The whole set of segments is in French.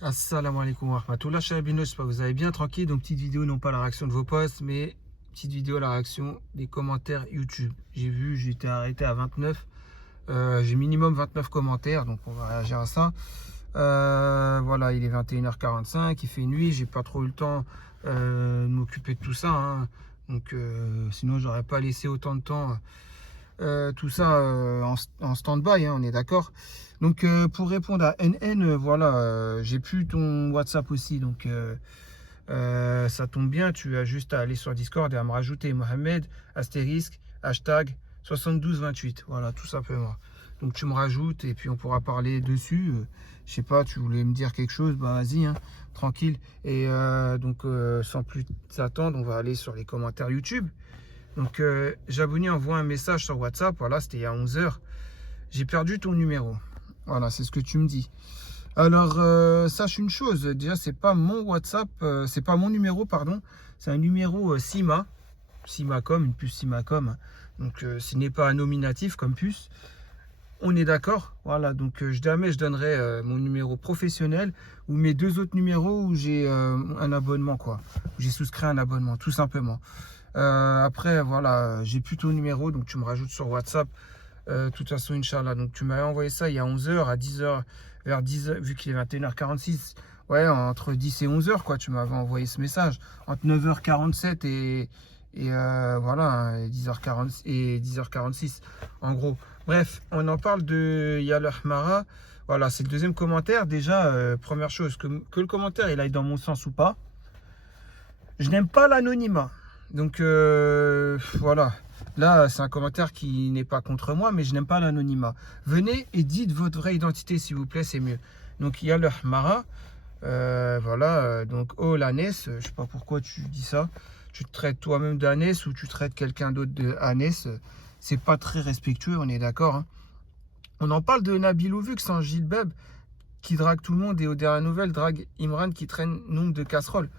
Assalamu alaikum wa rahmatullah, chers Binos, j'espère que vous allez bien, tranquille. Donc, petite vidéo, non pas la réaction de vos posts, mais petite vidéo, la réaction des commentaires YouTube. J'ai vu, j'étais arrêté à 29. J'ai minimum 29 commentaires, donc on va réagir à ça. Voilà, il est 21h45, il fait nuit, j'ai pas trop eu le temps de m'occuper de tout ça, hein. Donc, sinon, j'aurais pas laissé autant de temps. Tout ça en stand-by, hein, on est d'accord. Donc pour répondre à NN, voilà, j'ai plus ton WhatsApp aussi, donc ça tombe bien, tu as juste à aller sur Discord et à me rajouter Mohamed, astérisque, hashtag 7228, voilà, tout simplement. Donc tu me rajoutes et puis on pourra parler dessus. Je sais pas, tu voulais me dire quelque chose, bah vas-y, hein, tranquille. Et donc sans plus attendre, on va aller sur les commentaires YouTube. Donc, Jaboni envoie un message sur WhatsApp. Voilà, c'était il y a 11 heures. J'ai perdu ton numéro. Voilà, c'est ce que tu me dis. Alors, sache une chose. Déjà, c'est pas mon WhatsApp. C'est pas mon numéro, pardon. C'est un numéro SIMA. SIMACOM, une puce SIMACOM. Donc, ce n'est pas un nominatif comme puce. On est d'accord. Voilà, donc jamais je donnerai mon numéro professionnel ou mes deux autres numéros où j'ai un abonnement, quoi. Où j'ai souscrit un abonnement, tout simplement. Après, voilà, j'ai plus ton numéro, donc tu me rajoutes sur WhatsApp. De toute façon, Inch'Allah. Donc, tu m'avais envoyé ça il y a 11 heures, à 10 heures, vers 10 heures, vu qu'il est 21h46. Ouais, entre 10 et 11 heures, quoi. Tu m'avais envoyé ce message. Entre 9h47 et voilà, hein, et 10h40 et 10h46, en gros. Bref, on en parle de Yal Ahmara. Voilà, c'est le deuxième commentaire. Déjà, première chose, que le commentaire il aille dans mon sens ou pas. Je n'aime pas l'anonymat. Donc voilà. Là, c'est un commentaire qui n'est pas contre moi, mais je n'aime pas l'anonymat. Venez et dites votre vraie identité, s'il vous plaît, c'est mieux. Donc, il y a le Hmara. Voilà. Donc, oh, l'ânesse. Je sais pas pourquoi tu dis ça. Tu te traites toi-même d'ânesse ou tu traites quelqu'un d'autre de ânesse. C'est pas très respectueux, on est d'accord, hein. On en parle de Nabil Ouvux en Gilbeb qui drague tout le monde et aux dernières nouvelles drague Imran qui traîne nombre de casseroles.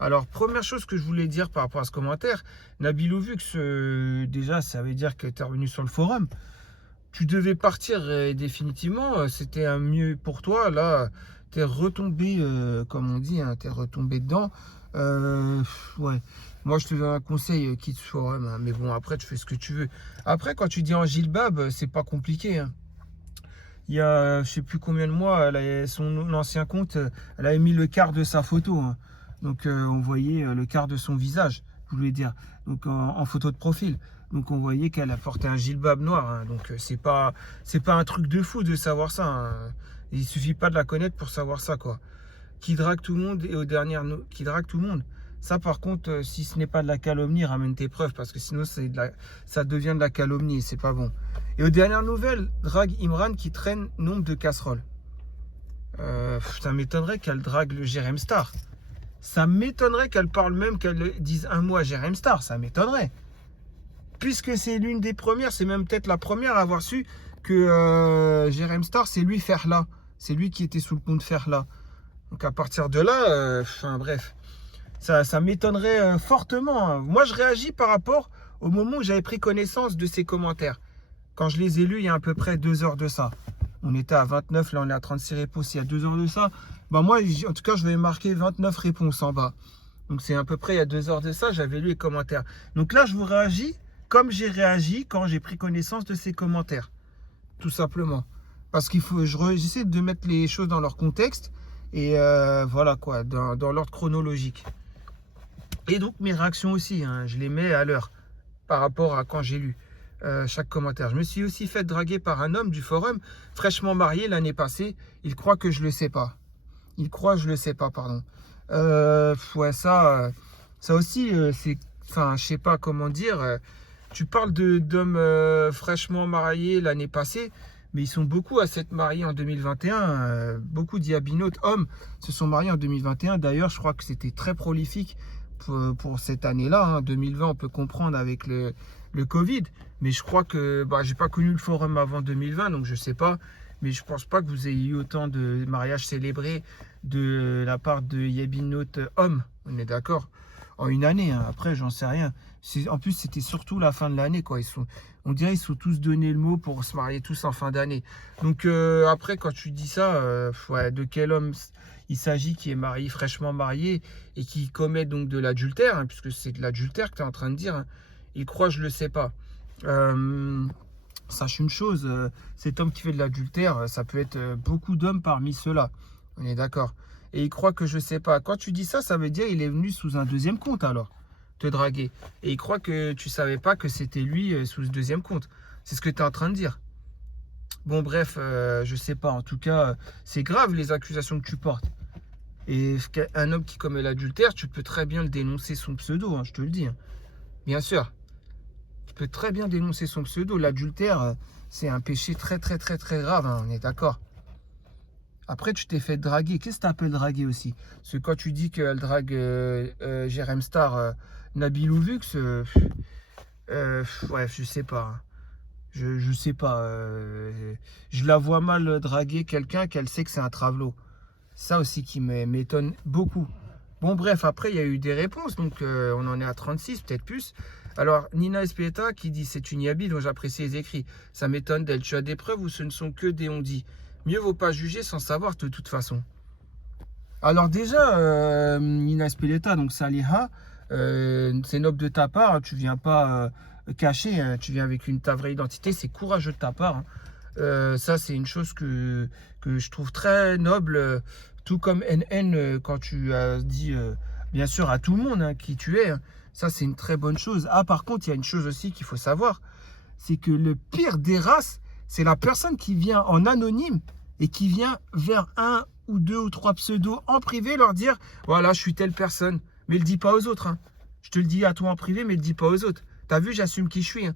Alors, première chose que je voulais dire par rapport à ce commentaire, Nabil Ouvux, déjà, ça veut dire que tu es revenu sur le forum. Tu devais partir définitivement, c'était un mieux pour toi. Là, tu es retombé, comme on dit, hein, tu es retombé dedans. Ouais, moi je te donne un conseil, quitte ce forum, hein, mais bon, après, tu fais ce que tu veux. Après, quand tu dis en Gilbab, c'est pas compliqué, hein. Il y a je sais plus combien de mois, son ancien compte, elle avait mis le quart de sa photo, hein. Donc on voyait le quart de son visage, je voulais dire. Donc en photo de profil. Donc on voyait qu'elle a porté un gilbab noir, hein. Donc c'est pas un truc de fou de savoir ça, hein. Il suffit pas de la connaître pour savoir ça, quoi. Qui drague tout le monde et aux dernières qui drague tout le monde. Ça, par contre, si ce n'est pas de la calomnie, ramène tes preuves parce que sinon, ça devient de la calomnie et c'est pas bon. Et aux dernières nouvelles, drague Imran qui traîne nombre de casseroles. Ça m'étonnerait qu'elle drague le Jérém Star. Ça m'étonnerait qu'elle parle même, qu'elle dise un mot à Jérém Star. Ça m'étonnerait. Puisque c'est l'une des premières, c'est même peut-être la première à avoir su que Jérém Star, c'est lui Ferla. C'est lui qui était sous le pont de Ferla. Donc à partir de là, enfin bref, ça m'étonnerait fortement, hein. Moi, je réagis par rapport au moment où j'avais pris connaissance de ces commentaires. Quand je les ai lus, il y a à peu près 2 heures de ça. On était à 29, là on est à 36 réponses il y a 2 heures de ça. Bah moi, en tout cas, je vais marquer 29 réponses en bas. Donc c'est à peu près il y a 2 heures de ça, j'avais lu les commentaires. Donc là, je vous réagis comme j'ai réagi quand j'ai pris connaissance de ces commentaires. Tout simplement. Parce qu'il faut, j'essaie de mettre les choses dans leur contexte. Et voilà quoi, dans l'ordre chronologique. Et donc mes réactions aussi, hein, je les mets à l'heure par rapport à quand j'ai lu chaque commentaire. Je me suis aussi fait draguer par un homme du forum, fraîchement marié l'année passée. Il croit que je le sais pas. Il croit que je le sais pas, pardon. Ouais, ça aussi, c'est, enfin, je sais pas comment dire. Tu parles d'hommes fraîchement mariés l'année passée, mais ils sont beaucoup à s'être mariés en 2021. Beaucoup d'Iabinotes, hommes, se sont mariés en 2021. D'ailleurs, je crois que c'était très prolifique pour cette année-là, hein. 2020, on peut comprendre avec le Covid, mais je crois que bah, j'ai pas connu le forum avant 2020, donc je sais pas. Mais je pense pas que vous ayez eu autant de mariages célébrés de la part de Yabinotes hommes. On est d'accord. en une année. Hein. Après, j'en sais rien. En plus, c'était surtout la fin de l'année, quoi. On dirait qu'ils se sont tous donné le mot pour se marier tous en fin d'année. Donc, après, quand tu dis ça, ouais, de quel homme il s'agit qui est marié, fraîchement marié, et qui commet donc de l'adultère, hein, puisque c'est de l'adultère que tu es en train de dire. Hein. Il croit, je le sais pas. Sache une chose, cet homme qui fait de l'adultère, ça peut être beaucoup d'hommes parmi ceux-là. On est d'accord. Et il croit que je sais pas. Quand tu dis ça, ça veut dire qu'il est venu sous un deuxième compte alors, te draguer. Et il croit que tu savais pas que c'était lui sous le deuxième compte. C'est ce que tu es en train de dire. Bon, bref, je sais pas. En tout cas, c'est grave les accusations que tu portes. Et un homme qui commet l'adultère, tu peux très bien le dénoncer son pseudo, hein, je te le dis. Hein. Bien sûr. Tu peux très bien dénoncer son pseudo. L'adultère, c'est un péché très, très, très, très grave. Hein, on est d'accord. Après, tu t'es fait draguer. Qu'est-ce que tu appelles draguer aussi? Parce que quand tu dis qu'elle drague Jérém Star, Nabil Ouvux, ouais, je sais pas. Hein. Je sais pas. Je la vois mal draguer quelqu'un qu'elle sait que c'est un travelot. Ça aussi qui m'étonne beaucoup. Bon, bref, après, il y a eu des réponses. Donc, on en est à 36, peut-être plus. Alors, Nina Espeta qui dit « C'est une Yabi dont j'apprécie les écrits. Ça m'étonne d'elle. Tu as des preuves ou ce ne sont que des on-dit. Mieux vaut pas juger sans savoir de toute façon. » Alors déjà, Nina Espeleta, donc Saliha, c'est noble de ta part. Hein, tu viens pas cacher. Hein, tu viens avec ta vraie identité. C'est courageux de ta part. Hein. Ça, c'est une chose que je trouve très noble. Tout comme NN, quand tu as dit, bien sûr, à tout le monde hein, qui tu es. Hein, ça, c'est une très bonne chose. Ah, par contre, il y a une chose aussi qu'il faut savoir. C'est que le pire des races, c'est la personne qui vient en anonyme et qui vient vers un ou deux ou trois pseudos en privé leur dire « Voilà, je suis telle personne. » Mais le dis pas aux autres. Hein. Je te le dis à toi en privé, mais le dis pas aux autres. T'as vu, j'assume qui je suis. Hein.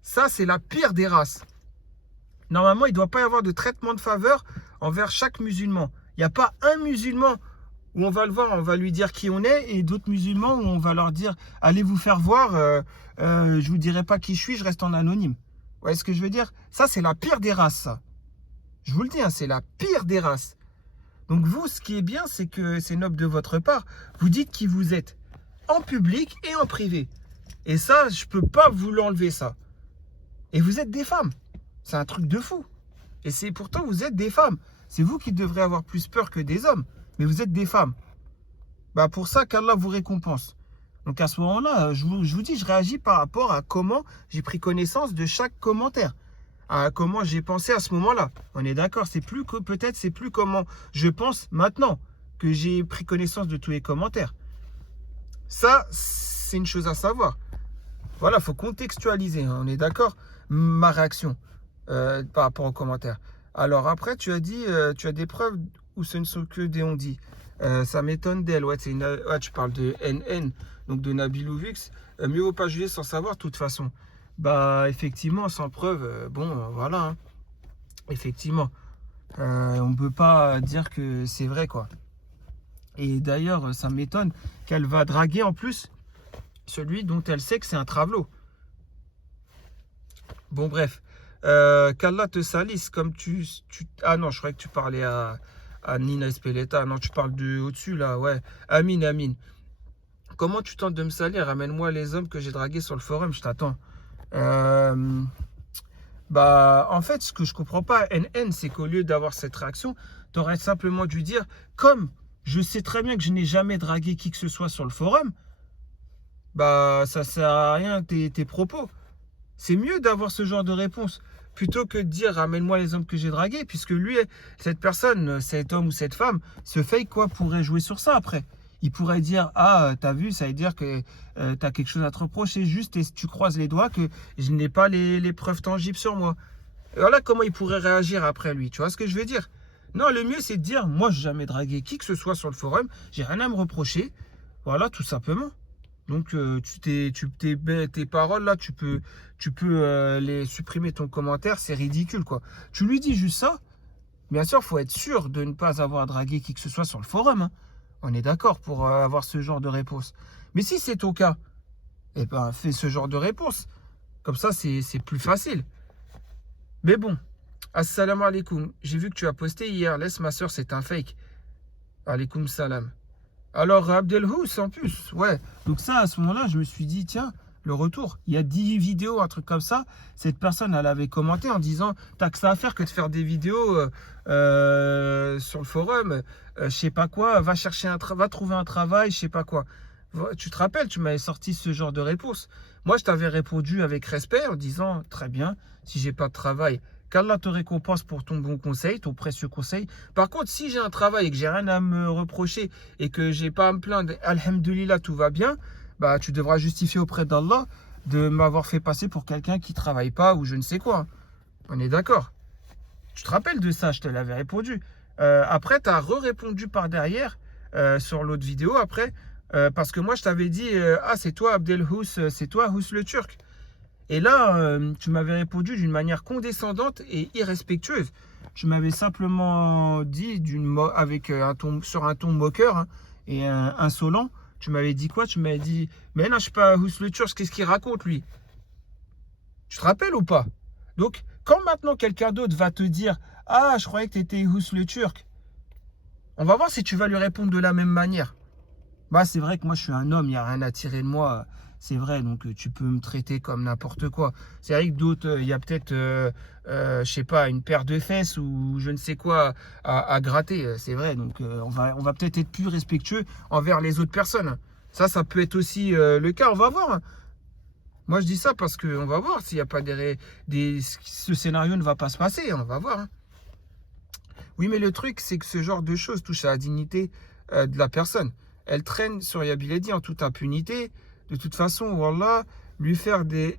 Ça, c'est la pire des races. Normalement, il ne doit pas y avoir de traitement de faveur envers chaque musulman. Il n'y a pas un musulman où on va le voir, on va lui dire qui on est, et d'autres musulmans où on va leur dire « Allez vous faire voir, je ne vous dirai pas qui je suis, je reste en anonyme. » Vous voyez ce que je veux dire? Ça, c'est la pire des races, ça. Je vous le dis, hein, c'est la pire des races. Donc vous, ce qui est bien, c'est que c'est noble de votre part. Vous dites qui vous êtes, en public et en privé. Et ça, je ne peux pas vous l'enlever, ça. Et vous êtes des femmes. C'est un truc de fou. Et c'est pourtant, vous êtes des femmes. C'est vous qui devrez avoir plus peur que des hommes. Mais vous êtes des femmes. Bah pour ça qu'Allah vous récompense. Donc à ce moment-là, je vous dis, je réagis par rapport à comment j'ai pris connaissance de chaque commentaire. À comment j'ai pensé à ce moment-là. On est d'accord, c'est plus que peut-être c'est plus comment je pense maintenant que j'ai pris connaissance de tous les commentaires. Ça, c'est une chose à savoir. Voilà, il faut contextualiser, hein, on est d'accord. Ma réaction par rapport aux commentaires. Alors après, tu as dit, tu as des preuves où ce ne sont que des on-dit. Ça m'étonne d'elle. Ouais, tu parles de NN, donc de Nabil Ouvix. Mieux vaut pas juger sans savoir, de toute façon. Bah, effectivement, sans preuve, bon, voilà. Hein. Effectivement, on ne peut pas dire que c'est vrai, quoi. Et d'ailleurs, ça m'étonne qu'elle va draguer en plus celui dont elle sait que c'est un travelot. Bon, bref. Qu'Allah te salisse comme Ah non, je croyais que tu parlais à Nina Espeleta. Non, tu parles de au-dessus, là, ouais. Amine, Amine. Comment tu tentes de me salir? Ramène-moi les hommes que j'ai dragués sur le forum, je t'attends. Bah, en fait, ce que je comprends pas, NN, c'est qu'au lieu d'avoir cette réaction, tu aurais simplement dû dire, comme je sais très bien que je n'ai jamais dragué qui que ce soit sur le forum, bah, ça sert à rien tes propos. C'est mieux d'avoir ce genre de réponse plutôt que de dire ramène-moi les hommes que j'ai dragués, puisque lui, cette personne, cet homme ou cette femme, ce fake quoi pourrait jouer sur ça après. Il pourrait dire ah t'as vu, ça veut dire que t'as quelque chose à te reprocher, juste et tu croises les doigts que je n'ai pas les preuves tangibles sur moi. Et voilà comment il pourrait réagir après lui. Tu vois ce que je veux dire? Non, le mieux c'est de dire moi j'ai jamais dragué qui que ce soit sur le forum, j'ai rien à me reprocher. Voilà, tout simplement. Donc, tes paroles, là, tu peux les supprimer ton commentaire. C'est ridicule, quoi. Tu lui dis juste ça. Bien sûr, il faut être sûr de ne pas avoir dragué qui que ce soit sur le forum. Hein. On est d'accord pour avoir ce genre de réponse. Mais si c'est ton cas, eh ben, fais ce genre de réponse. Comme ça, c'est plus facile. Mais bon. Assalamu alaikum. J'ai vu que tu as posté hier. Laisse ma soeur, c'est un fake. Alaikum salam. Alors, Abdelhous, en plus, ouais. Donc ça, à ce moment-là, je me suis dit, tiens, le retour. Il y a 10 vidéos, un truc comme ça. Cette personne, elle avait commenté en disant, t'as que ça à faire que de faire des vidéos sur le forum, je sais pas quoi, va chercher va trouver un travail, je sais pas quoi. Tu te rappelles, tu m'avais sorti ce genre de réponse. Moi, je t'avais répondu avec respect en disant, très bien, si j'ai pas de travail, qu'Allah te récompense pour ton bon conseil, ton précieux conseil. Par contre, si j'ai un travail et que j'ai rien à me reprocher et que j'ai pas à me plaindre, alhamdoulilah, tout va bien, bah tu devras justifier auprès d'Allah de m'avoir fait passer pour quelqu'un qui travaille pas ou je ne sais quoi. On est d'accord. Tu te rappelles de ça, je te l'avais répondu. Après, tu as répondu par derrière sur l'autre vidéo après, parce que moi je t'avais dit, ah c'est toi Abdelhous, c'est toi Hous le Turc. Et là, tu m'avais répondu d'une manière condescendante et irrespectueuse. Tu m'avais simplement dit avec sur un ton moqueur, hein, et insolent. Tu m'avais dit quoi? Tu m'avais dit, mais non, je sais pas, Hous le Turc, qu'est-ce qu'il raconte lui? Tu te rappelles ou pas? Donc, quand maintenant quelqu'un d'autre va te dire, ah, je croyais que tu étais Hous le Turc, on va voir si tu vas lui répondre de la même manière. Bah, c'est vrai que moi, je suis un homme, il n'y a rien à tirer de moi. C'est vrai, donc tu peux me traiter comme n'importe quoi. C'est vrai que d'autres, il y a peut-être, je sais pas, une paire de fesses ou je ne sais quoi à gratter. C'est vrai, donc on va peut-être être plus respectueux envers les autres personnes. Ça peut être aussi le cas, on va voir, hein. Moi, je dis ça parce qu'on va voir s'il n'y a pas ce scénario ne va pas se passer, on va voir, hein. Oui, mais le truc, c'est que ce genre de choses touche à la dignité de la personne. Elle traîne sur Yabiledi en toute impunité. De toute façon, voilà, lui faire des,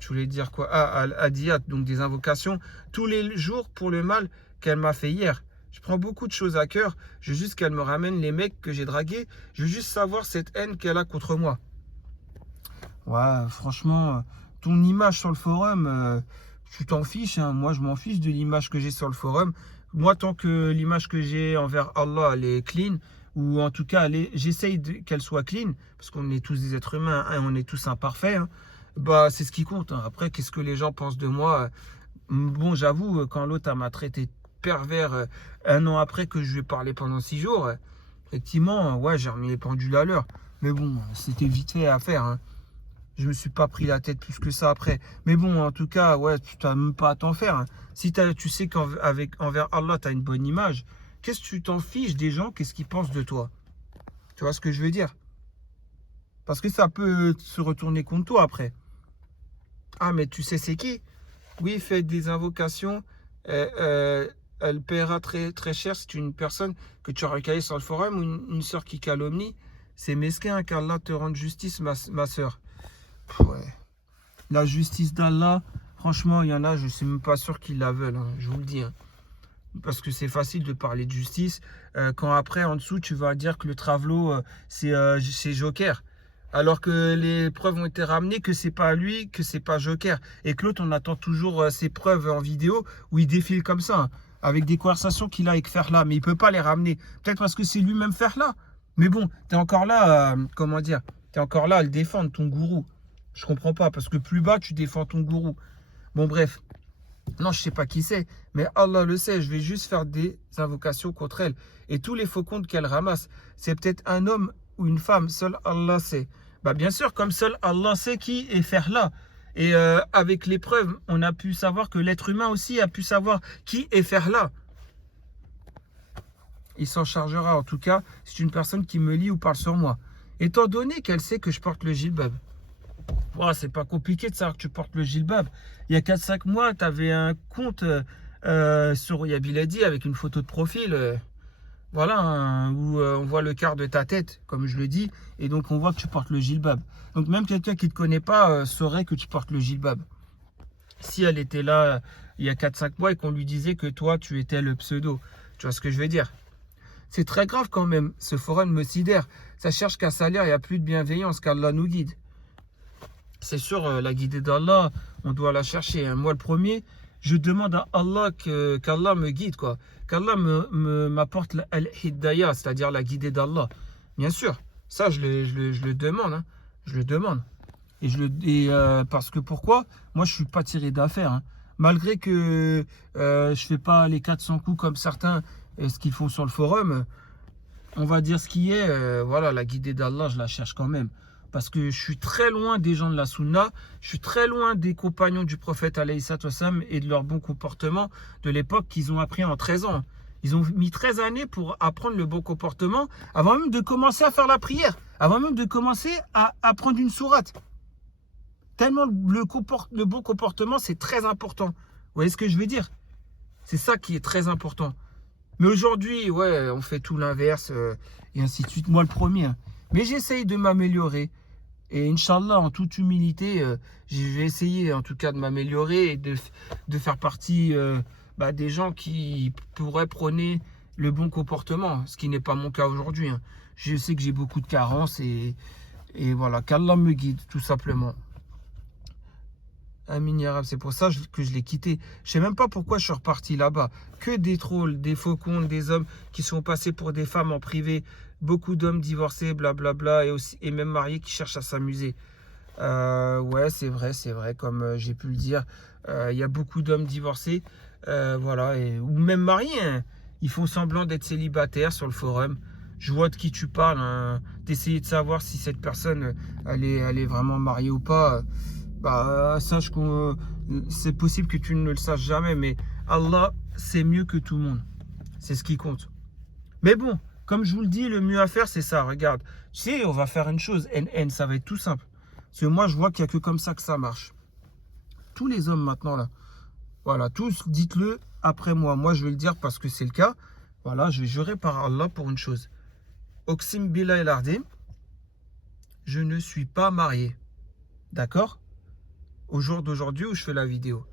je voulais dire quoi, adiyat, donc des invocations, tous les jours pour le mal qu'elle m'a fait hier. Je prends beaucoup de choses à cœur. Je veux juste qu'elle me ramène les mecs que j'ai dragués. Je veux juste savoir cette haine qu'elle a contre moi. Ouais, franchement, ton image sur le forum, tu t'en fiches, hein. Moi, je m'en fiche de l'image que j'ai sur le forum. Moi, tant que l'image que j'ai envers Allah, elle est clean, ou en tout cas, j'essaye qu'elle soit clean, parce qu'on est tous des êtres humains, hein, on est tous imparfaits, hein. Bah, c'est ce qui compte, hein. Après, qu'est-ce que les gens pensent de moi? Bon, j'avoue, quand l'autre m'a traité de pervers un an après que je lui ai parlé pendant 6 jours, effectivement, ouais, j'ai remis les pendules à l'heure. Mais bon, c'était vite fait à faire, hein. Je me suis pas pris la tête plus que ça après. Mais bon, en tout cas, ouais, tu n'as même pas à t'en faire, hein. Si tu sais qu'envers Allah, tu as une bonne image, qu'est-ce que tu t'en fiches des gens? Qu'est-ce qu'ils pensent de toi? Tu vois ce que je veux dire? Parce que ça peut se retourner contre toi après. Ah, mais tu sais c'est qui? Oui, faites des invocations. Elle paiera très, très cher. C'est une personne que tu auras calée sur le forum ou une sœur qui calomnie. C'est mesquin qu'Allah te rende justice, ma sœur. Ouais. La justice d'Allah, franchement, il y en a, je ne suis même pas sûr qu'ils la veulent, hein, je vous le dis, hein. Parce que c'est facile de parler de justice, quand après, en dessous, tu vas dire que le travelot, c'est Joker. Alors que les preuves ont été ramenées que c'est pas lui, que c'est pas Joker. Et que l'autre, on attend toujours ces preuves en vidéo où il défile comme ça, hein, avec des conversations qu'il a avec Ferla, mais il peut pas les ramener. Peut-être parce que c'est lui-même Ferla. Mais bon, tu es encore là, comment dire, tu es encore là à le défendre, ton gourou. Je comprends pas, parce que plus bas, tu défends ton gourou. Bon, bref. Non, je sais pas qui c'est, mais Allah le sait, je vais juste faire des invocations contre elle. Et tous les faux comptes qu'elle ramasse, c'est peut-être un homme ou une femme, seul Allah sait. Bah bien sûr, comme seul Allah sait qui est faire là. Et avec les preuves, on a pu savoir que l'être humain aussi a pu savoir qui est faire là. Il s'en chargera en tout cas, c'est une personne qui me lit ou parle sur moi. Étant donné qu'elle sait que je porte le djilbab. Oh, c'est pas compliqué de savoir que tu portes le djilbab. Il y a 4-5 mois, tu avais un compte sur Yabiladi avec une photo de profil. Voilà, hein, où on voit le quart de ta tête, comme je le dis. Et donc, on voit que tu portes le djilbab. Donc, même quelqu'un qui ne te connaît pas saurait que tu portes le djilbab. Si elle était là il y a 4-5 mois et qu'on lui disait que toi, tu étais le pseudo. Tu vois ce que je veux dire? C'est très grave quand même. Ce forum me sidère. Ça cherche qu'à salir, il n'y a plus de bienveillance, qu'Allah nous guide. C'est sûr, la guidée d'Allah, on doit la chercher, hein. Moi, le premier, je demande à Allah qu'Allah me guide, quoi. Qu'Allah m'apporte al-hidayah, c'est-à-dire la guidée d'Allah. Bien sûr, ça, je le demande, hein. Je le demande. Parce que pourquoi? Moi, je ne suis pas tiré d'affaire, hein. Malgré que je ne fais pas les 400 coups comme certains, ce qu'ils font sur le forum. on va dire ce qui est, voilà, la guidée d'Allah, je la cherche quand même. Parce que je suis très loin des gens de la Sunna, je suis très loin des compagnons du prophète alayhi salatu wassalam et de leur bon comportement de l'époque qu'ils ont appris en 13 ans. Ils ont mis 13 années pour apprendre le bon comportement avant même de commencer à faire la prière, avant même de commencer à apprendre une sourate. Tellement le bon comportement, c'est très important. Vous voyez ce que je veux dire? C'est ça qui est très important. Mais aujourd'hui, ouais, on fait tout l'inverse et ainsi de suite. Moi, le premier. Hein. Mais j'essaye de m'améliorer. Et Inch'Allah, en toute humilité, je vais essayer en tout cas de m'améliorer et de faire partie des gens qui pourraient prôner le bon comportement, ce qui n'est pas mon cas aujourd'hui. Hein. Je sais que j'ai beaucoup de carences et voilà, qu'Allah me guide, tout simplement. Amin ya Rab, c'est pour ça que je l'ai quitté. Je sais même pas pourquoi je suis reparti là-bas. Que des trolls, des faux comptes, des hommes qui sont passés pour des femmes en privé. Beaucoup d'hommes divorcés, blablabla, et même mariés qui cherchent à s'amuser. Ouais, c'est vrai, comme j'ai pu le dire. Il y a beaucoup d'hommes divorcés, voilà, ou même mariés. Hein. Ils font semblant d'être célibataires sur le forum. Je vois de qui tu parles. Hein. D'essayer de savoir si cette personne, elle est vraiment mariée ou pas. Sache que c'est possible que tu ne le saches jamais, mais Allah, c'est mieux que tout le monde. C'est ce qui compte. Mais bon, comme je vous le dis, le mieux à faire, c'est ça. Regarde, tu sais, on va faire une chose. Ça va être tout simple. Parce que moi, je vois qu'il n'y a que comme ça que ça marche. Tous les hommes maintenant, là, voilà, tous, dites-le après moi. Moi, je vais le dire parce que c'est le cas. Voilà, je vais jurer par Allah pour une chose. Oxim Billah El Ardim, je ne suis pas marié. D'accord? Au jour d'aujourd'hui où je fais la vidéo.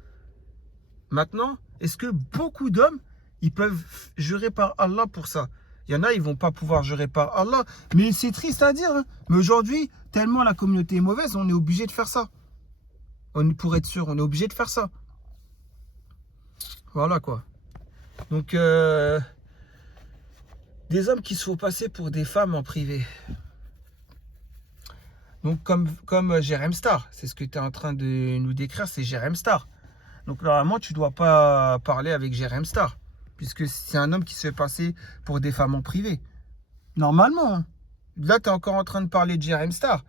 Maintenant, est-ce que beaucoup d'hommes, ils peuvent jurer par Allah pour ça? Il y en a, ils vont pas pouvoir jurer par Allah. Mais c'est triste à dire. Hein. Mais aujourd'hui, tellement la communauté est mauvaise, on est obligé de faire ça. Pour être sûr, on est obligé de faire ça. Voilà quoi. Donc, des hommes qui se font passer pour des femmes en privé. Donc, comme Jérém Star, c'est ce que tu es en train de nous décrire, c'est Jérém Star. Donc, normalement, tu ne dois pas parler avec Jérém Star, puisque c'est un homme qui se fait passer pour des femmes en privé. Normalement, hein. Là, tu es encore en train de parler de Jérém Star,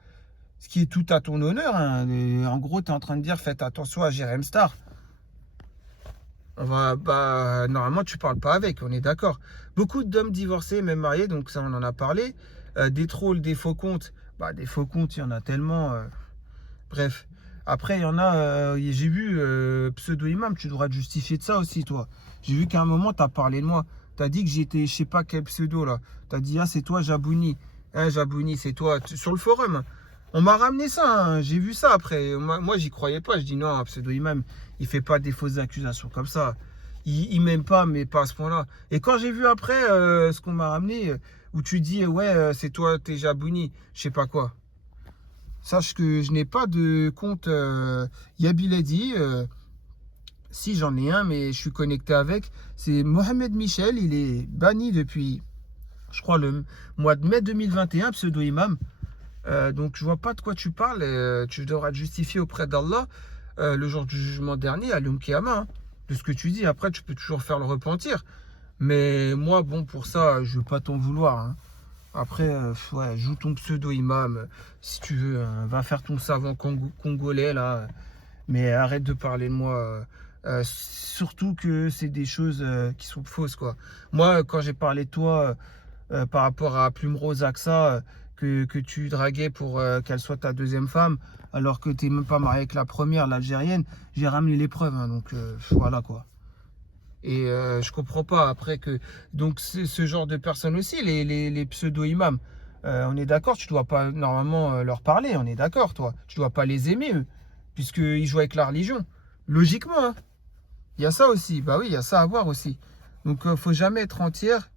ce qui est tout à ton honneur. Hein. En gros, tu es en train de dire, faites attention à Jérém Star. Normalement, tu ne parles pas avec, on est d'accord. Beaucoup d'hommes divorcés, même mariés, donc ça, on en a parlé. Des trolls, des faux comptes. Des faux comptes, il y en a tellement. Bref. Après, il y en a, j'ai vu pseudo-imam, tu devras te justifier de ça aussi, toi. J'ai vu qu'à un moment, tu as parlé de moi. Tu as dit que j'étais, je sais pas quel pseudo, là. Tu as dit, ah, c'est toi, Jabouni. Hein, Jabouni, c'est toi. Sur le forum. On m'a ramené ça, hein. J'ai vu ça après. Moi j'y croyais pas. Je dis non, un pseudo-imam, il fait pas des fausses accusations comme ça. Il m'aime pas, mais pas à ce point-là. Et quand j'ai vu après ce qu'on m'a ramené, où tu dis, ouais, c'est toi, t'es Jabouni, je sais pas quoi. Sache que je n'ai pas de compte Yabiladi. Si, j'en ai un, mais je suis connecté avec. C'est Mohamed Michel. Il est banni depuis, je crois, le mois de mai 2021, pseudo-imam. Donc je vois pas de quoi tu parles. Tu devras te justifier auprès d'Allah le jour du jugement dernier, à l'Yom Kiyama, hein, de ce que tu dis. Après, tu peux toujours faire le repentir. Mais moi, bon, pour ça, je veux pas t'en vouloir. Hein. Après, ouais, joue ton pseudo-imam si tu veux. Hein. Va faire ton savant congolais, là. Mais arrête de parler de moi. Surtout que c'est des choses qui sont fausses, quoi. Moi, quand j'ai parlé de toi par rapport à Plume Rose Axa, que tu draguais pour qu'elle soit ta deuxième femme, alors que tu n'es même pas marié avec la première, l'algérienne, j'ai ramené les preuves. Hein, donc voilà quoi. Et je comprends pas après que. Donc ce genre de personnes aussi, les pseudo-imams, on est d'accord, tu dois pas normalement leur parler, on est d'accord, toi. Tu dois pas les aimer, eux, puisqu'ils jouent avec la religion. Logiquement, hein. Il y a ça aussi. Bah oui, il y a ça à voir aussi. Donc faut jamais être entière.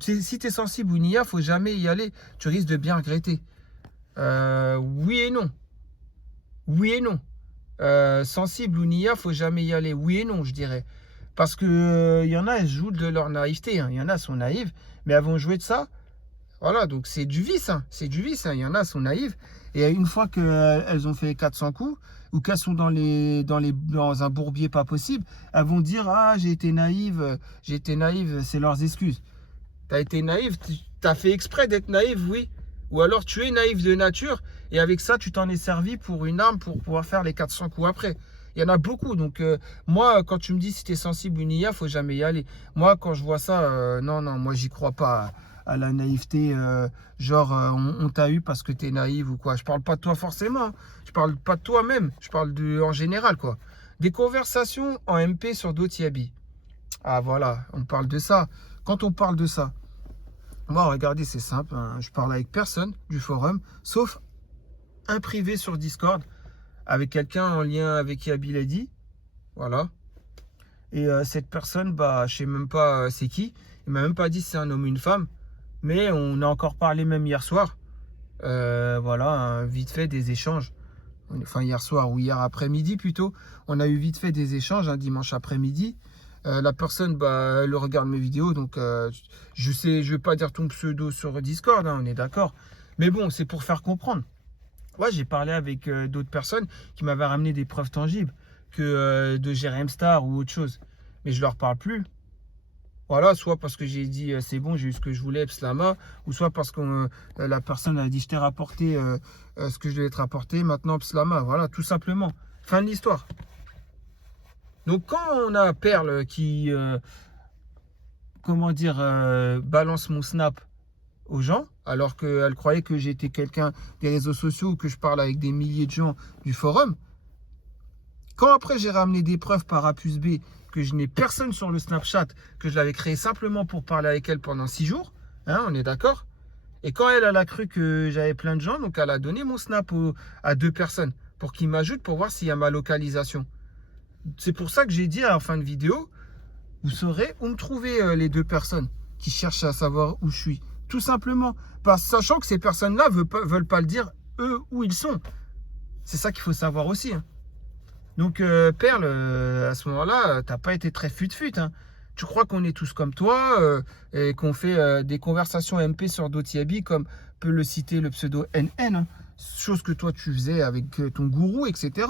Si tu es sensible ou nia, faut jamais y aller. Tu risques de bien regretter. Oui et non. Oui et non. Sensible ou nia, faut jamais y aller. Oui et non, je dirais. Parce que y en a, elles jouent de leur naïveté. Hein. Il y en a, sont naïves, mais elles vont jouer de ça. Voilà, donc c'est du vice. Hein. C'est du vice. Hein. Il y en a, sont naïves. Et une fois qu'elles ont fait 400 coups, ou qu'elles sont dans un bourbier pas possible, elles vont dire, ah, j'ai été naïve, c'est leurs excuses. T'as été naïve, T'as fait exprès d'être naïf, oui. Ou alors tu es naïf de nature et avec ça, tu t'en es servi pour une arme pour pouvoir faire les 400 coups après. Il y en a beaucoup. Donc, moi, quand tu me dis si tu es sensible ou nia, faut jamais y aller. Moi, quand je vois ça, non, non, moi, j'y crois pas à la naïveté. Genre, on t'a eu parce que tu es naïve ou quoi. Je parle pas de toi forcément. Hein. Je parle pas de toi-même. Je parle en général, quoi. Des conversations en MP sur d'autres Yabi. Ah, voilà, on parle de ça. Quand on parle de ça, moi, regardez, c'est simple. Hein, je parle avec personne du forum, sauf un privé sur Discord, avec quelqu'un en lien avec Yabi Lady. Voilà. Et cette personne, bah, je sais même pas c'est qui. Il m'a même pas dit si c'est un homme ou une femme. Mais on a encore parlé même hier soir. Voilà, hein, vite fait des échanges. Enfin, hier soir ou hier après-midi plutôt. On a eu vite fait des échanges un dimanche après-midi. La personne, bah, elle regarde mes vidéos. Donc, je sais, je vais pas dire ton pseudo sur Discord, hein, on est d'accord. Mais bon, c'est pour faire comprendre. Ouais, j'ai parlé avec d'autres personnes qui m'avaient ramené des preuves tangibles que de Jérém Star ou autre chose. Mais je leur parle plus. Voilà, soit parce que j'ai dit c'est bon, j'ai eu ce que je voulais, Pslama, ou soit parce que la personne a dit je t'ai rapporté ce que je devais te rapporter, maintenant Pslama. Voilà, tout simplement. Fin de l'histoire. Donc quand on a Perle qui, comment dire, balance mon snap aux gens, alors qu'elle croyait que j'étais quelqu'un des réseaux sociaux ou que je parle avec des milliers de gens du forum. Quand après j'ai ramené des preuves par A plus B que je n'ai personne sur le Snapchat, que je l'avais créé simplement pour parler avec elle pendant 6 jours, hein, on est d'accord. Et quand elle a cru que j'avais plein de gens, donc elle a donné mon Snap à 2 personnes pour qu'ils m'ajoutent pour voir s'il y a ma localisation. C'est pour ça que j'ai dit à la fin de vidéo, vous saurez où me trouver les 2 personnes qui cherchent à savoir où je suis. Tout simplement, sachant que ces personnes-là veulent pas le dire, eux, où ils sont. C'est ça qu'il faut savoir aussi. Hein. Donc, Perle, à ce moment-là, t'as pas été très fut-fut. Hein. Tu crois qu'on est tous comme toi et qu'on fait des conversations MP sur d'autres Yabi, comme peut le citer le pseudo NN. Hein. Chose que toi, tu faisais avec ton gourou, etc.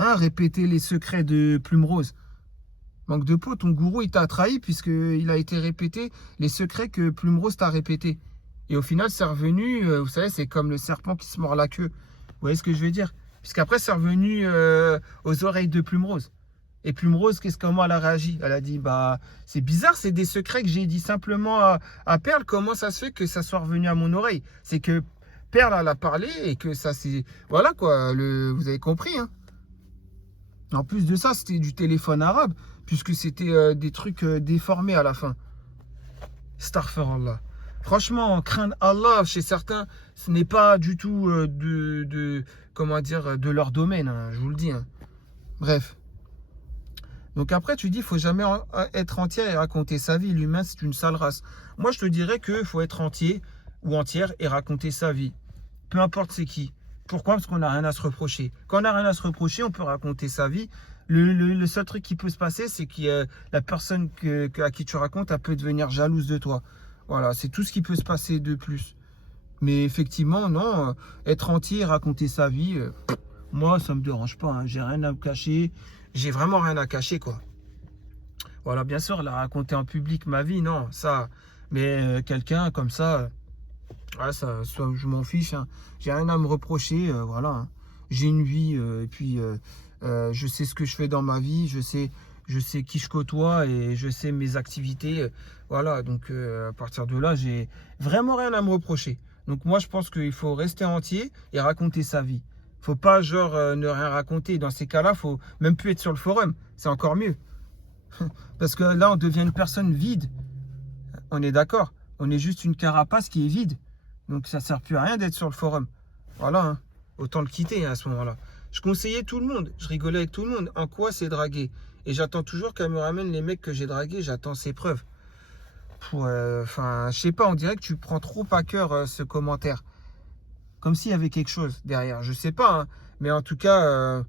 Hein, répéter les secrets de Plume Rose. Manque de peau, ton gourou, il t'a trahi puisqu'il a été répété les secrets que Plume Rose t'a répété. Et au final, c'est revenu, vous savez, c'est comme le serpent qui se mord la queue. Vous voyez ce que je veux dire? Puisqu'après, c'est revenu aux oreilles de Plume Rose. Et Plume Rose, comment elle a réagi? Elle a dit, bah, c'est bizarre, c'est des secrets que j'ai dit simplement à Perle. Comment ça se fait que ça soit revenu à mon oreille? C'est que Perle, elle a parlé et que ça, c'est... Voilà, quoi, vous avez compris, hein. En plus de ça, c'était du téléphone arabe, puisque c'était des trucs déformés à la fin. Astaghfirullah. Franchement, craindre Allah chez certains, ce n'est pas du tout comment dire, de leur domaine, hein, je vous le dis. Hein. Bref. Donc après, tu dis, il faut jamais être entier et raconter sa vie. L'humain, c'est une sale race. Moi, je te dirais qu'il faut être entier ou entière et raconter sa vie. Peu importe c'est qui. Pourquoi? Parce qu'on n'a rien à se reprocher. Quand on n'a rien à se reprocher, on peut raconter sa vie. Le seul truc qui peut se passer, c'est que la personne à qui tu racontes, elle peut devenir jalouse de toi. Voilà, c'est tout ce qui peut se passer de plus. Mais effectivement, non, être entier, raconter sa vie, moi, ça ne me dérange pas. Hein. J'ai rien à me cacher. J'ai vraiment rien à cacher, quoi. Voilà, bien sûr, la raconter en public, ma vie, non, ça. Mais quelqu'un comme ça, ça, je m'en fiche. Hein. J'ai rien à me reprocher, voilà. Hein. J'ai une vie, et puis je sais ce que je fais dans ma vie, je sais qui je côtoie et je sais mes activités. Voilà, donc à partir de là, j'ai vraiment rien à me reprocher. Donc moi, je pense qu'il faut rester entier et raconter sa vie. Faut pas genre ne rien raconter. Dans ces cas-là, faut même plus être sur le forum. C'est encore mieux. Parce que là, on devient une personne vide. On est d'accord. On est juste une carapace qui est vide. Donc ça sert plus à rien d'être sur le forum. Voilà, hein. Autant le quitter hein, à ce moment-là. Je conseillais tout le monde. Je rigolais avec tout le monde. En quoi c'est draguer? Et j'attends toujours qu'elle me ramène les mecs que j'ai dragués. J'attends ses preuves. Enfin, je sais pas, on dirait que tu prends trop à cœur ce commentaire. Comme s'il y avait quelque chose derrière. Je sais pas, hein, mais en tout cas,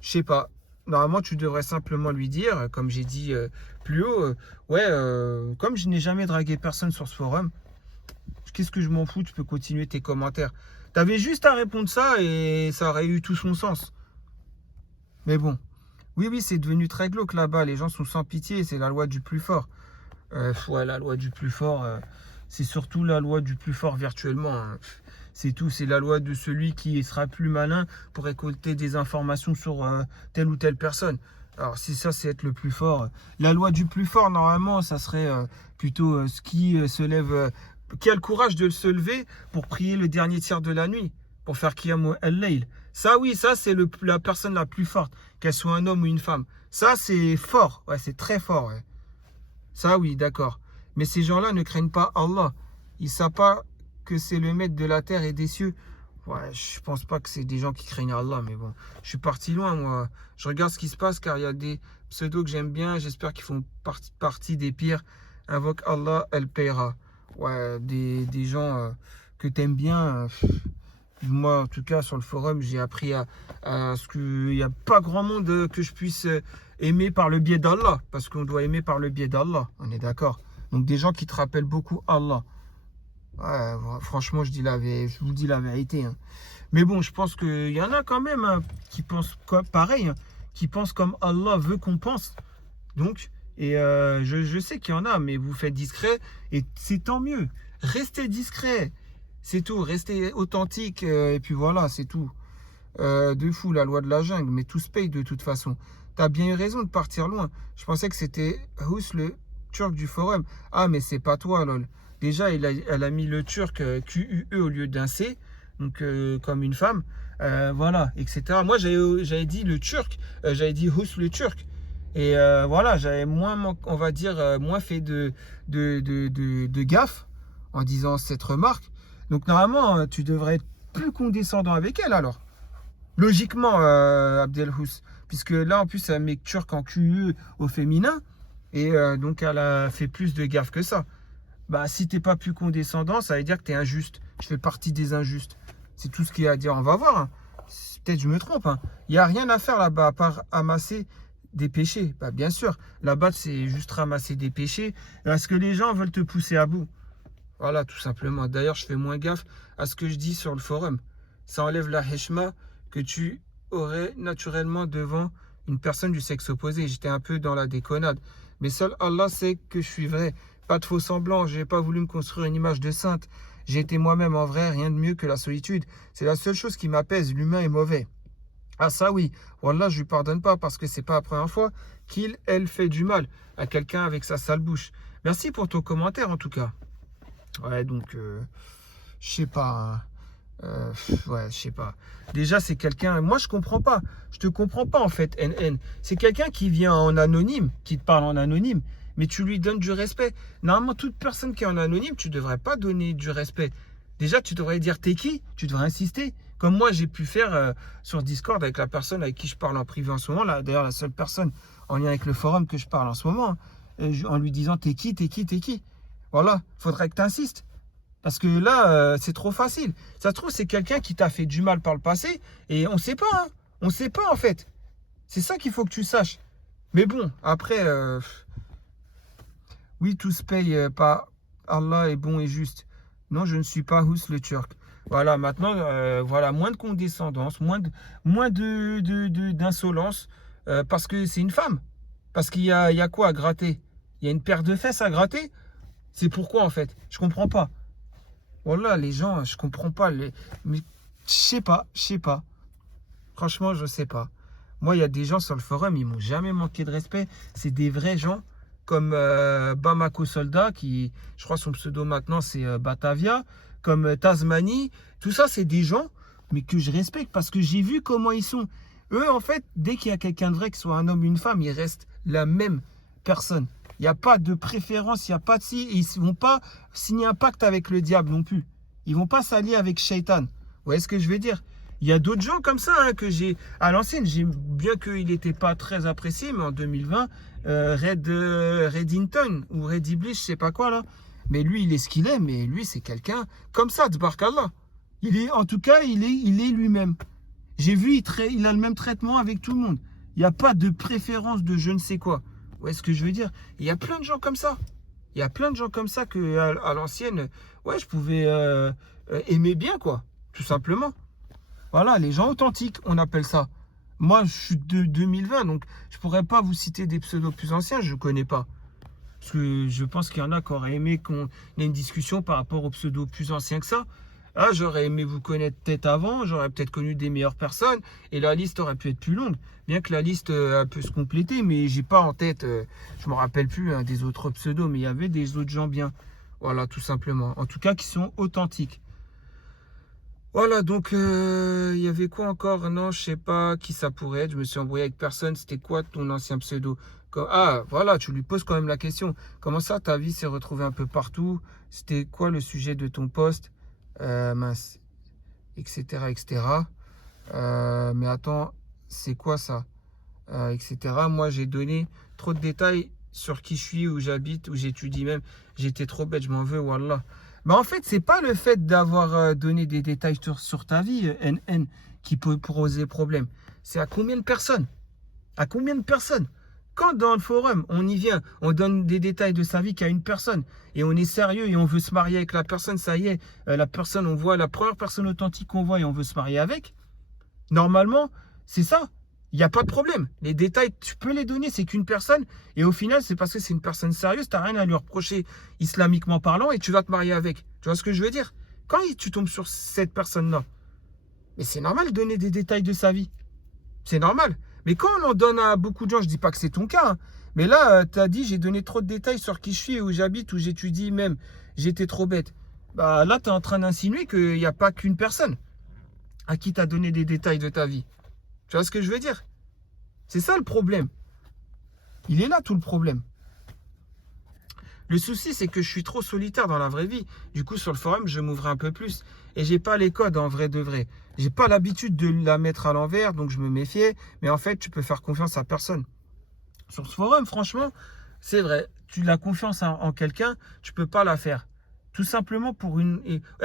je sais pas. Normalement, tu devrais simplement lui dire, comme j'ai dit plus haut, ouais, comme je n'ai jamais dragué personne sur ce forum, qu'est-ce que je m'en fous, tu peux continuer tes commentaires. T'avais juste à répondre ça et ça aurait eu tout son sens. Mais bon, oui, c'est devenu très glauque là-bas. Les gens sont sans pitié, c'est la loi du plus fort. Ouais, la loi du plus fort, c'est surtout la loi du plus fort virtuellement, hein. C'est tout, c'est la loi de celui qui sera plus malin pour récolter des informations sur telle ou telle personne. Alors si ça c'est être le plus fort, la loi du plus fort normalement ça serait plutôt ce qui se lève, qui a le courage de se lever pour prier le dernier tiers de la nuit, pour faire Qiyam al-Layl. Ça oui, ça c'est la personne la plus forte, qu'elle soit un homme ou une femme. Ça c'est fort, ouais, c'est très fort. Ouais. Ça oui, d'accord. Mais ces gens-là ne craignent pas Allah. Ils ne savent pas que c'est le maître de la terre et des cieux. Ouais, je pense pas que c'est des gens qui craignent Allah, mais bon, je suis parti loin, moi. Je regarde ce qui se passe car il y a des pseudos que j'aime bien. J'espère qu'ils font partie des pires. Invoque Allah, elle paiera. Ouais, des gens que t'aimes bien. Moi, en tout cas, sur le forum, j'ai appris à ce qu'il n'y a pas grand monde que je puisse aimer par le biais d'Allah. Parce qu'on doit aimer par le biais d'Allah. On est d'accord. Donc, des gens qui te rappellent beaucoup Allah. Ouais, franchement, je vous dis la vérité. Hein. Mais bon, je pense qu'il y en a quand même hein, qui pensent pareil, hein, qui pensent comme Allah veut qu'on pense. Donc, et je sais qu'il y en a, mais vous faites discret et c'est tant mieux. Restez discret, c'est tout. Restez authentique et puis voilà, c'est tout. De fou, la loi de la jungle, mais tout se paye de toute façon. T'as bien eu raison de partir loin. Je pensais que c'était Hous, le turc du forum. Ah, mais c'est pas toi, lol. Déjà, elle a mis le turc QUE au lieu d'un C, donc comme une femme, voilà, etc. Moi, j'avais dit le turc, j'avais dit Hous le turc. Et voilà, j'avais moins, on va dire, moins fait de gaffe en disant cette remarque. Donc normalement, tu devrais être plus condescendant avec elle alors. Logiquement, Abdelhous, puisque là, en plus, elle met turc en QE au féminin, et donc elle a fait plus de gaffe que ça. Bah, si t'es pas plus condescendant, ça veut dire que t'es injuste. Je fais partie des injustes. C'est tout ce qu'il y a à dire. On va voir. Hein. Peut-être je me trompe. Hein. Il n'y a rien à faire là-bas à part amasser des péchés. Bah, bien sûr. Là-bas, c'est juste ramasser des péchés. Est-ce que les gens veulent te pousser à bout? Voilà, tout simplement. D'ailleurs, je fais moins gaffe à ce que je dis sur le forum. Ça enlève la heshma que tu aurais naturellement devant une personne du sexe opposé. J'étais un peu dans la déconnade. Mais seul Allah sait que je suis vrai. Pas de faux semblants, je n'ai pas voulu me construire une image de sainte. J'ai été moi-même en vrai, rien de mieux que la solitude. C'est la seule chose qui m'apaise, l'humain est mauvais. Ah ça oui, Wallah, je lui pardonne pas parce que c'est pas la première fois elle fait du mal à quelqu'un avec sa sale bouche. Merci pour ton commentaire en tout cas. Ouais, donc, je sais pas. Ouais, je sais pas. Déjà, c'est quelqu'un. Moi, je comprends pas. Je te comprends pas en fait, NN. C'est quelqu'un qui vient en anonyme, qui te parle en anonyme, mais tu lui donnes du respect. Normalement, toute personne qui est en anonyme, tu devrais pas donner du respect. Déjà, tu devrais dire t'es qui, tu devrais insister. Comme moi, j'ai pu faire sur Discord avec la personne avec qui je parle en privé en ce moment. Là, d'ailleurs, la seule personne en lien avec le forum que je parle en ce moment, hein, en lui disant t'es qui, t'es qui, t'es qui. Voilà, faudrait que tu insistes. Parce que là, c'est trop facile. Ça se trouve, c'est quelqu'un qui t'a fait du mal par le passé et on ne sait pas. Hein. On ne sait pas en fait. C'est ça qu'il faut que tu saches. Mais bon, après, oui, tout se paye pas. Allah est bon et juste. Non, je ne suis pas Hous le Turc. Voilà, maintenant, voilà, moins de condescendance, moins d'insolence, parce que c'est une femme. Parce il y a quoi à gratter? Il y a une paire de fesses à gratter? C'est pourquoi en fait? Je comprends pas. Voilà, les gens, je comprends pas. Mais je sais pas. Franchement, je sais pas. Moi, il y a des gens sur le forum, ils m'ont jamais manqué de respect. C'est des vrais gens comme Bamako Soldat, qui, je crois, son pseudo maintenant, c'est Batavia, comme Tasmanie. Tout ça, c'est des gens, mais que je respecte parce que j'ai vu comment ils sont. Eux, en fait, dès qu'il y a quelqu'un de vrai, que ce soit un homme ou une femme, ils restent la même personne. Il n'y a pas de préférence, il n'y a pas de si. Ils ne vont pas signer un pacte avec le diable non plus. Ils ne vont pas s'allier avec Shaitan. Vous voyez ce que je veux dire? Il y a d'autres gens comme ça hein, que j'ai à l'ancienne. Bien qu'il n'était pas très apprécié, mais en 2020, Reddington ou Red Iblis, je ne sais pas quoi là. Mais lui, il est ce qu'il est. Mais lui, c'est quelqu'un comme ça, Tbarkallah. En tout cas, il est lui-même. J'ai vu, il a le même traitement avec tout le monde. Il n'y a pas de préférence de je ne sais quoi. Vous voyez ce que je veux dire? Il y a plein de gens comme ça. Il y a plein de gens comme ça que à l'ancienne, ouais, je pouvais aimer bien, quoi. Tout simplement. Voilà, les gens authentiques, on appelle ça. Moi, je suis de 2020, donc je pourrais pas vous citer des pseudos plus anciens, je ne connais pas. Parce que je pense qu'il y en a qui auraient aimé qu'on ait une discussion par rapport aux pseudos plus anciens que ça. Ah, j'aurais aimé vous connaître peut-être avant, j'aurais peut-être connu des meilleures personnes et la liste aurait pu être plus longue. Bien que la liste peut se compléter, mais j'ai pas en tête, je me rappelle plus hein, des autres pseudos, mais il y avait des autres gens bien. Voilà, tout simplement. En tout cas, qui sont authentiques. Voilà, donc il y avait quoi encore? Non, je sais pas qui ça pourrait être. Je me suis embrouillé avec personne. C'était quoi ton ancien pseudo? Ah, voilà, tu lui poses quand même la question. Comment ça, ta vie s'est retrouvée un peu partout? C'était quoi le sujet de ton poste? Mince, etc., etc. Mais attends, c'est quoi ça? Etc. Moi, j'ai donné trop de détails sur qui je suis, où j'habite, où j'étudie même. J'étais trop bête, je m'en veux, wallah. Mais en fait, c'est pas le fait d'avoir donné des détails sur ta vie, NN, qui peut poser problème. C'est à combien de personnes? À combien de personnes? Quand dans le forum, on y vient, on donne des détails de sa vie qu'à une personne, et on est sérieux et on veut se marier avec la personne, ça y est, la personne, on voit la première personne authentique qu'on voit et on veut se marier avec, normalement, c'est ça. Il n'y a pas de problème. Les détails, tu peux les donner, c'est qu'une personne. Et au final, c'est parce que c'est une personne sérieuse, tu n'as rien à lui reprocher islamiquement parlant et tu vas te marier avec. Tu vois ce que je veux dire? Quand tu tombes sur cette personne-là, mais c'est normal de donner des détails de sa vie. C'est normal. Mais quand on en donne à beaucoup de gens, je ne dis pas que c'est ton cas, hein, mais là, tu as dit, j'ai donné trop de détails sur qui je suis, où j'habite, où j'étudie même. J'étais trop bête. Bah, là, tu es en train d'insinuer qu'il n'y a pas qu'une personne à qui tu as donné des détails de ta vie. Tu vois ce que je veux dire? C'est ça le problème. Il est là tout le problème. Le souci, c'est que je suis trop solitaire dans la vraie vie. Du coup, sur le forum, je m'ouvre un peu plus. Et j'ai pas les codes en vrai de vrai. J'ai pas l'habitude de la mettre à l'envers, donc je me méfiais. Mais en fait, tu peux faire confiance à personne. Sur ce forum, franchement, c'est vrai. Tu as confiance en quelqu'un, tu peux pas la faire. Tout simplement pour une...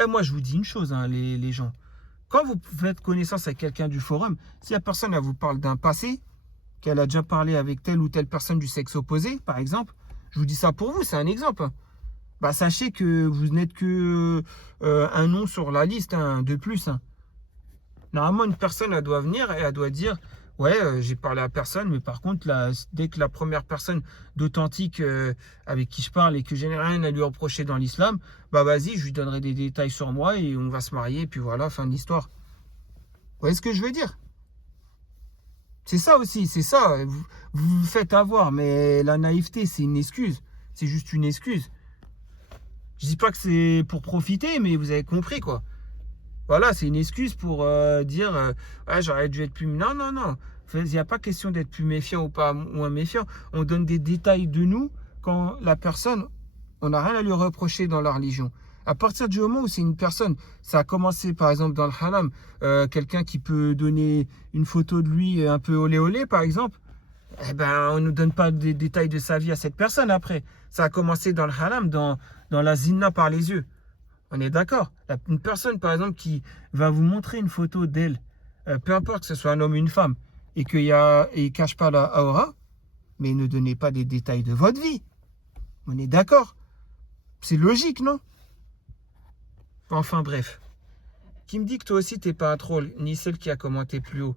moi, je vous dis une chose, hein, les gens. Quand vous faites connaissance avec quelqu'un du forum, si la personne elle vous parle d'un passé, qu'elle a déjà parlé avec telle ou telle personne du sexe opposé, par exemple, je vous dis ça pour vous, c'est un exemple. Hein. Bah, sachez que vous n'êtes que un nom sur la liste, hein, de plus. Hein. Normalement, une personne, elle doit venir et elle doit dire, ouais, j'ai parlé à personne, mais par contre, là, dès que la première personne d'authentique avec qui je parle et que j'ai rien à lui reprocher dans l'islam, bah vas-y, je lui donnerai des détails sur moi et on va se marier, et puis voilà, fin de l'histoire. Vous voyez ce que je veux dire? C'est ça aussi, c'est ça. Vous vous faites avoir, mais la naïveté, c'est une excuse. C'est juste une excuse. Je dis pas que c'est pour profiter, mais vous avez compris, quoi. Voilà, c'est une excuse pour dire ah, j'aurais dû être plus... Non, non, non. Il n'y a pas question d'être plus méfiant ou pas moins méfiant. On donne des détails de nous quand la personne, on n'a rien à lui reprocher dans la religion. À partir du moment où c'est une personne, ça a commencé par exemple dans le haram, quelqu'un qui peut donner une photo de lui un peu olé olé par exemple, eh ben, on ne nous donne pas des détails de sa vie à cette personne après. Ça a commencé dans le haram, dans la zina par les yeux. On est d'accord. Une personne, par exemple, qui va vous montrer une photo d'elle, peu importe que ce soit un homme ou une femme, et qu'il ne cache pas la aura, mais ne donnez pas des détails de votre vie. On est d'accord. C'est logique, non? Enfin bref. Qui me dit que toi aussi, t'es pas un troll, ni celle qui a commenté plus haut.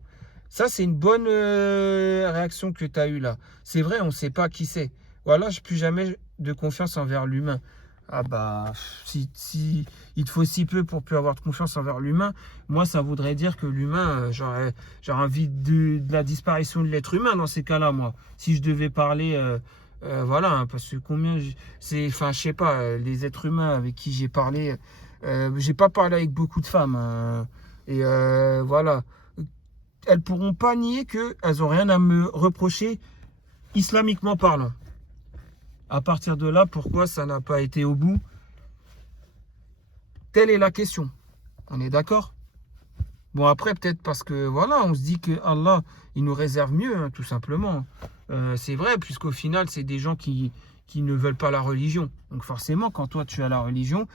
Ça, c'est une bonne réaction que tu as eue là. C'est vrai, on ne sait pas qui c'est. Voilà, je n'ai plus jamais de confiance envers l'humain. Ah bah, si il te faut si peu pour plus avoir de confiance envers l'humain, moi ça voudrait dire que l'humain, j'aurais envie de la disparition de l'être humain dans ces cas-là, moi. Si je devais parler, voilà, hein, parce que enfin, je sais pas, les êtres humains avec qui j'ai parlé, j'ai pas parlé avec beaucoup de femmes, hein, et voilà, elles pourront pas nier qu'elles ont rien à me reprocher islamiquement parlant. À partir de là, pourquoi ça n'a pas été au bout? Telle est la question. On est d'accord? Bon, après, peut-être parce que, voilà, on se dit que Allah, il nous réserve mieux, hein, tout simplement. C'est vrai, puisqu'au final, c'est des gens qui ne veulent pas la religion. Donc forcément, quand toi, tu as la religion,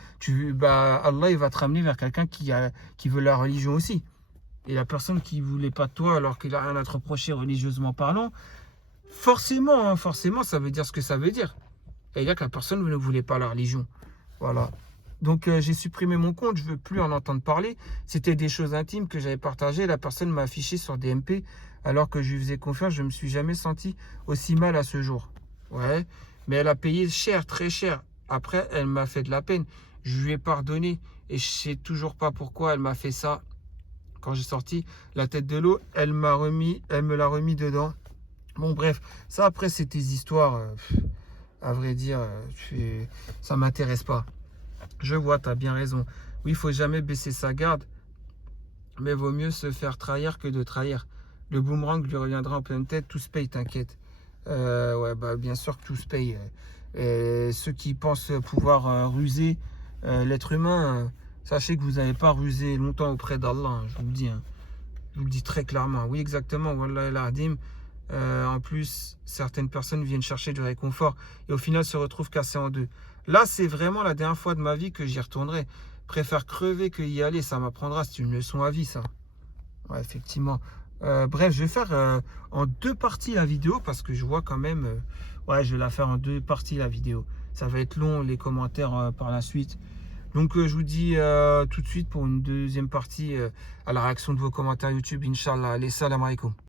Allah, il va te ramener vers quelqu'un qui veut la religion aussi. Et la personne qui ne voulait pas de toi, alors qu'il n'a rien à te reprocher religieusement parlant, forcément, hein, forcément, ça veut dire ce que ça veut dire. C'est-à-dire que la personne ne voulait pas la religion. Voilà. Donc j'ai supprimé mon compte, je ne veux plus en entendre parler. C'était des choses intimes que j'avais partagées. La personne m'a affiché sur DMP alors que je lui faisais confiance. Je ne me suis jamais senti aussi mal à ce jour. Ouais. Mais elle a payé cher, très cher. Après, elle m'a fait de la peine. Je lui ai pardonné et je sais toujours pas pourquoi elle m'a fait ça. Quand j'ai sorti la tête de l'eau, elle me l'a remis dedans. Bon, bref, ça après, c'est tes histoires. À vrai dire, ça m'intéresse pas. Je vois, tu as bien raison. Oui, il faut jamais baisser sa garde, mais vaut mieux se faire trahir que de trahir. Le boomerang lui reviendra en pleine tête, tout se paye, t'inquiète. Ouais, bah, bien sûr que tout se paye. Ceux qui pensent pouvoir ruser l'être humain, sachez que vous n'avez pas rusé longtemps auprès d'Allah, hein, je vous le dis. Hein. Je vous le dis très clairement. Oui, exactement. Wallah el Adim. En plus, certaines personnes viennent chercher du réconfort et au final se retrouvent cassées en deux. Là, c'est vraiment la dernière fois de ma vie que j'y retournerai. Préfère crever que y aller. Ça m'apprendra. C'est une leçon à vie, ça. Ouais, effectivement. Bref, je vais faire en deux parties la vidéo parce que je vois quand même. Ouais, je vais la faire en deux parties la vidéo. Ça va être long, les commentaires par la suite. Donc, je vous dis tout de suite pour une deuxième partie à la réaction de vos commentaires YouTube. Inch'Allah. Allez, salam alaikum.